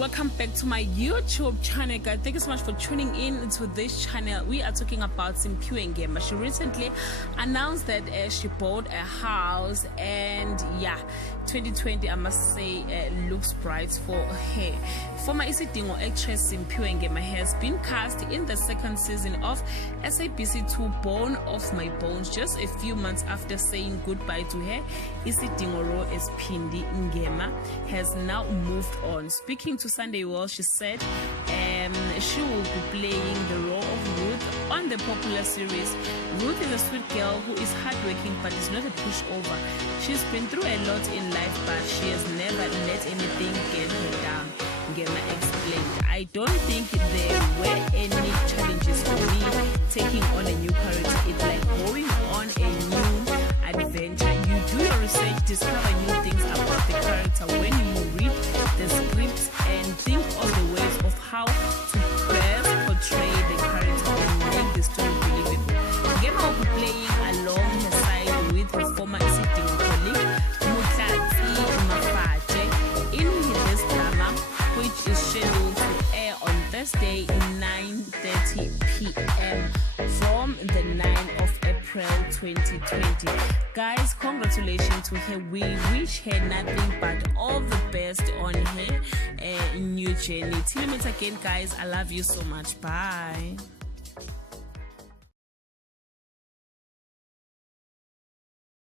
welcome back to my YouTube channel, guys. Thank you so much for tuning in to this channel. We are talking about Simphiwe. She recently announced that she bought a house, and yeah, 2020 I must say looks bright for her. Former Isidingo actress Simphiwe has been cast in the second season of SABC2 Bone of My Bones. Just a few months after saying goodbye to her, Isidingo Ro as Pindi Ngema has now moved on. Speaking to Sunday World, she said she will be playing the role of Ruth on the popular series. Ruth is a sweet girl who is hardworking but is not a pushover. She's been through a lot in life, but she has never let anything get her down. Ngema explained, "I don't think there were any challenges for me taking on a new character. It's like going on a new adventure. You do your research, discover new things about the character when you read the script and think of the ways of how to best portray the character and make the story believable." Ngema will be playing alongside with her former Isidingo colleague Mutlatsi Mafate in this drama, which is scheduled to air on Thursday 9:30 p.m. from the 9th of April 2020. Guys, congratulations to her. We wish her nothing but all the best on her new journey. Till we meet again, guys, I love you so much. Bye.